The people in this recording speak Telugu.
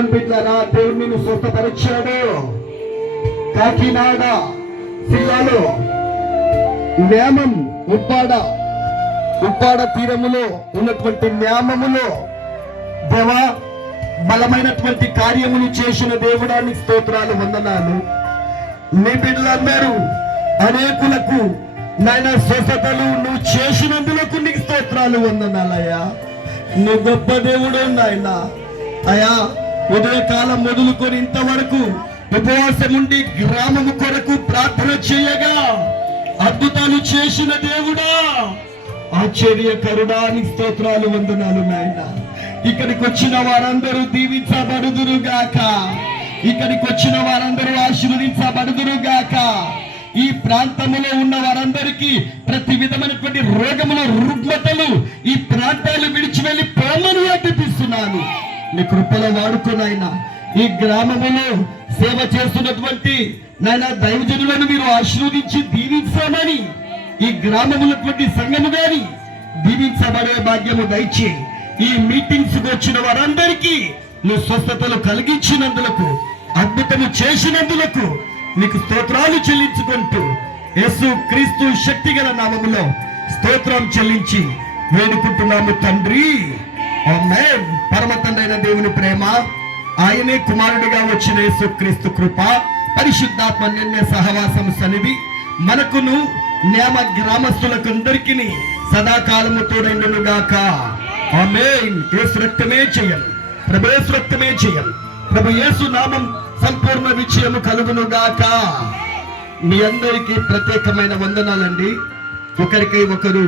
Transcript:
దేవుని బిడ్డలారా, దేవుడు నిన్ను స్వస్థపరిచాడు. కాకినాడ జిల్లాలో నేమం ఉప్పాడ తీరములో ఉన్నటువంటి నేమములో దేవా బలమైనటువంటి కార్యములు చేసిన దేవుడానికి స్తోత్రాలు, వందనాలు. నీ బిడ్డలందరూ అనేకులకు నాయన స్వస్థతలు నువ్వు చేసినందులకు నీకు స్తోత్రాలు, వందనాలయ్యా. నువ్వు గొప్ప దేవుడు నాయన. అయా ఉదయకాలం మొదలుకొని ఇంతవరకు ఉపవాసం ఉండి గ్రామము కొరకు ప్రార్థన చేయగా అద్భుతాలు చేసిన దేవుడా, ఆశ్చర్యకరుడానికి స్తోత్రాలు, వందనాలు నాయన. ఇక్కడికి వచ్చిన వారందరూ దీవించబడుదురు గాక. ఇక్కడికి వచ్చిన వారందరూ ఆశీర్వదించబడుదురు గాక. ఈ ప్రాంతంలో ఉన్న వారందరికీ ప్రతి విధమైనటువంటి రోగములు, రుగ్మతలు ఈ ప్రాంతాలు విడిచి వెళ్ళి పోమని అడ్డిపిస్తున్నాను. నీ కృపలో వాడుకున్నాయన. ఈ గ్రామములో సేవ చేస్తున్నటువంటి నాయన దైవజనులను మీరు ఆశీర్వదించి దీవించామని, ఈ గ్రామములో సంఘము గాని దీవించబడే భాగ్యము దయచి ఈ మీటింగ్స్ వచ్చిన వారందరికీ నువ్వు స్వస్థతలు కలిగించినందులకు, అద్భుతము చేసినందులకు నీకు స్తోత్రాలు చెల్లించుకుంటూ యేసు క్రీస్తు శక్తి గల నామములో స్తోత్రం చెల్లించి వేడుకుంటున్నాము తండ్రి, ఆమేన్. పరమ తండ్రి అయిన దేవుని ప్రేమ, ఆయనే కుమారుడిగా వచ్చిన యేసు క్రీస్తు కృప, పరిశుద్ధాత్మ అన్యోన్య సహవాసం సన్నిధి మనకును నేమ గ్రామస్తులకందరికీ సదాకాలము తోడైనను గాక. ఆమేన్. యేసు రక్తమే చేయం, ప్రభు యేసు రక్తమే చేయం, ప్రభు యేసు నామం సంపూర్ణ విజయము కలుగును గాక. మీ అందరికీ ప్రత్యేకమైన వందనాలండి. ఒకరికై ఒకరు